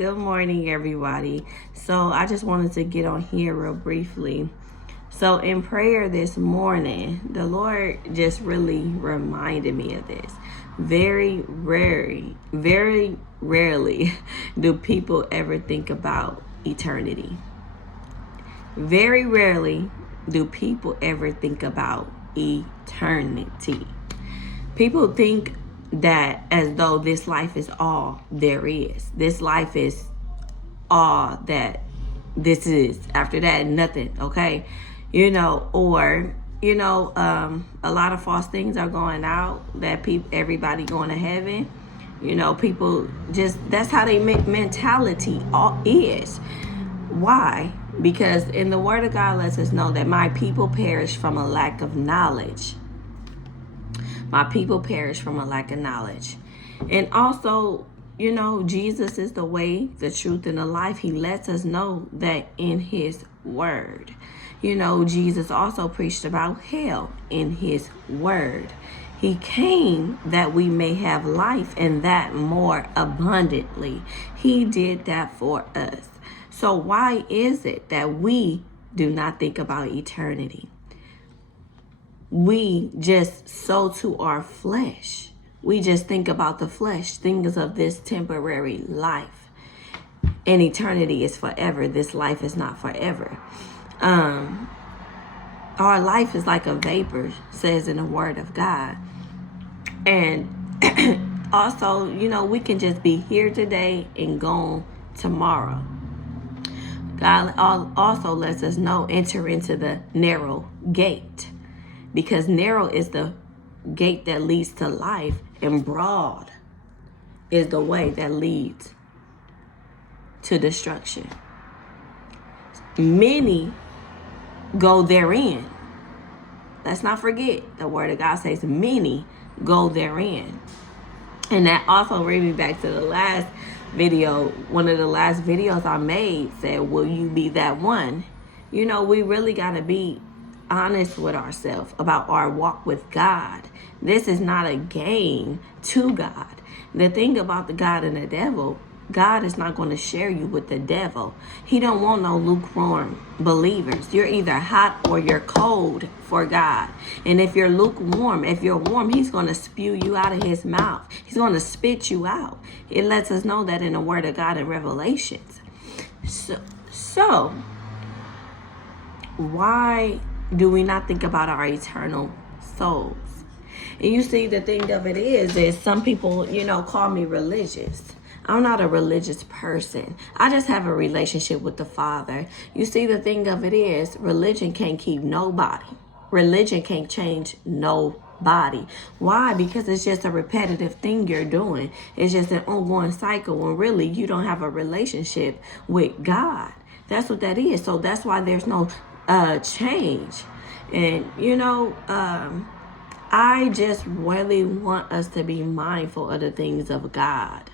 Good morning, everybody. So I just wanted to get on here real briefly. So in prayer this morning, the Lord just really reminded me of this. Very rarely do people ever think about eternity. Very rarely do people ever think about eternity. People think that as though this life is all there is. This life is all that this is. After that, nothing, okay? Or a lot of false things are going out that everybody going to heaven. People just, that's how they mentality is. Why? Because in the Word of God lets us know that my people perish from a lack of knowledge. My people perish from a lack of knowledge. And also, Jesus is the way, the truth, and the life. He lets us know that in his word. Jesus also preached about hell in his word. He came that we may have life and that more abundantly. He did that for us. So why is it that we do not think about eternity? We just sow to our flesh. We just think about the flesh, things of this temporary life. And eternity is forever. This life is not forever. Our life is like a vapor, says in the Word of God. And also, we can just be here today and gone tomorrow. God also lets us know, enter into the narrow gate. Because narrow is the gate that leads to life, and broad is the way that leads to destruction. Many go therein. Let's not forget, the Word of God says many go therein. And that also brings me back to the last video. One of the last videos I made said, will you be that one? We really got to be honest with ourselves about our walk with God. This is not a game to God. The thing about the God and the devil, God is not going to share you with the devil. He don't want no lukewarm believers. You're either hot or you're cold for God. And if you're lukewarm, if you're warm, he's going to spew you out of his mouth. He's going to spit you out. It lets us know that in the Word of God in Revelations. So why do we not think about our eternal souls? And you see, the thing of it is some people, call me religious. I'm not a religious person. I just have a relationship with the Father. You see, the thing of it is, religion can't keep nobody. Religion can't change nobody. Why? Because it's just a repetitive thing you're doing. It's just an ongoing cycle when really you don't have a relationship with God. That's what that is. So that's why there's no change. And I just really want us to be mindful of the things of God.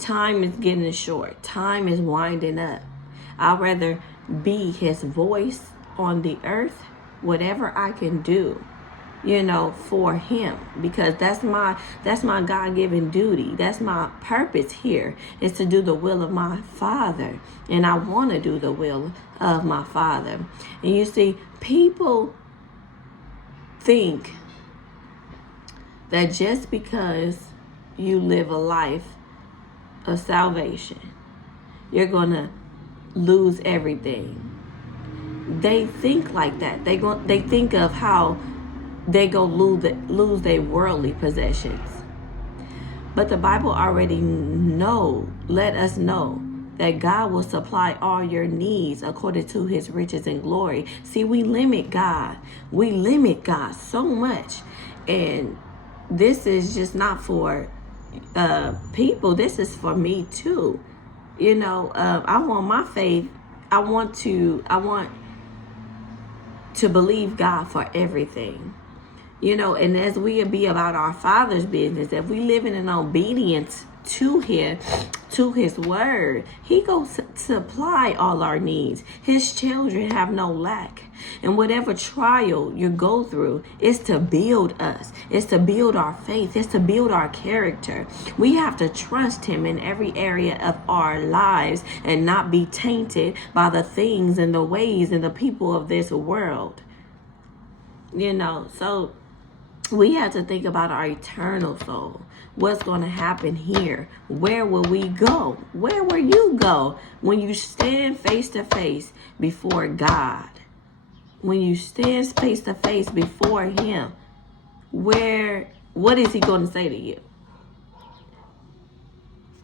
Time is getting short. Time is winding up. I'd rather be his voice on the earth, whatever I can do, for him, because that's my God-given duty. That's my purpose here, is to do the will of my Father. And I want to do the will of my Father. And you see, people think that just because you live a life of salvation, you're going to lose everything. They think like that. They think of how they go lose their worldly possessions. But the Bible already let us know that God will supply all your needs according to his riches and glory. See, we limit God. We limit God so much. And this is just not for people. This is for me too. I want my faith. I want to believe God for everything. And as we be about our Father's business, if we live in obedience to him, to his word, he goes to supply all our needs. His children have no lack. And whatever trial you go through is to build us. It's to build our faith. It's to build our character. We have to trust him in every area of our lives and not be tainted by the things and the ways and the people of this world. So we have to think about our eternal soul. What's going to happen here? Where will we go? Where will you go when you stand face to face before God? When you stand face to face before him, what is he going to say to you?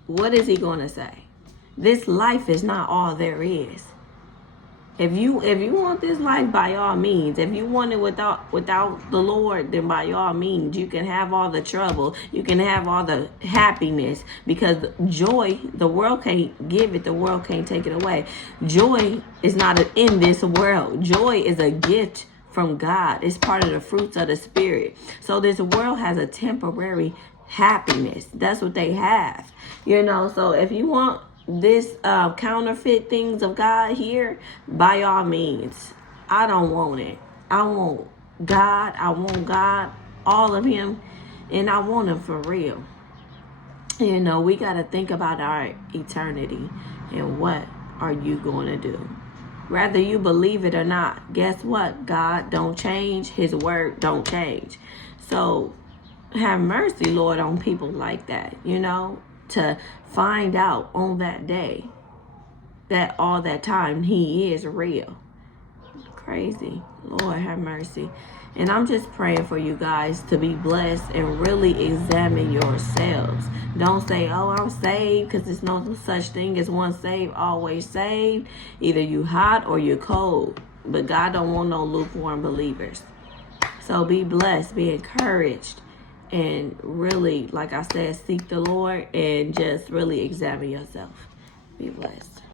What is he going to say? This life is not all there is. If you want this life, by all means. If you want it without the Lord, then by all means, you can have all the trouble. You can have all the happiness, because joy, the world can't give it. The world can't take it away. Joy is not in this world. Joy is a gift from God. It's part of the fruits of the Spirit. So this world has a temporary happiness. That's what they have. So if you want this counterfeit things of God here, by all means. I don't want it. I want God. I want God, all of him, and I want him for real. We got to think about our eternity and what are you going to do. Whether you believe it or not, guess what? God don't change. His word don't change. So have mercy, Lord, on people like that, to find out on that day that all that time he is real. Crazy. Lord have mercy. And I'm just praying for you guys to be blessed and really examine yourselves. Don't say, oh, I'm saved, because there's no such thing as one saved, always saved. Either you hot or you cold. But God don't want no lukewarm believers. So be blessed, be encouraged. And really, like I said, seek the Lord and just really examine yourself. Be blessed.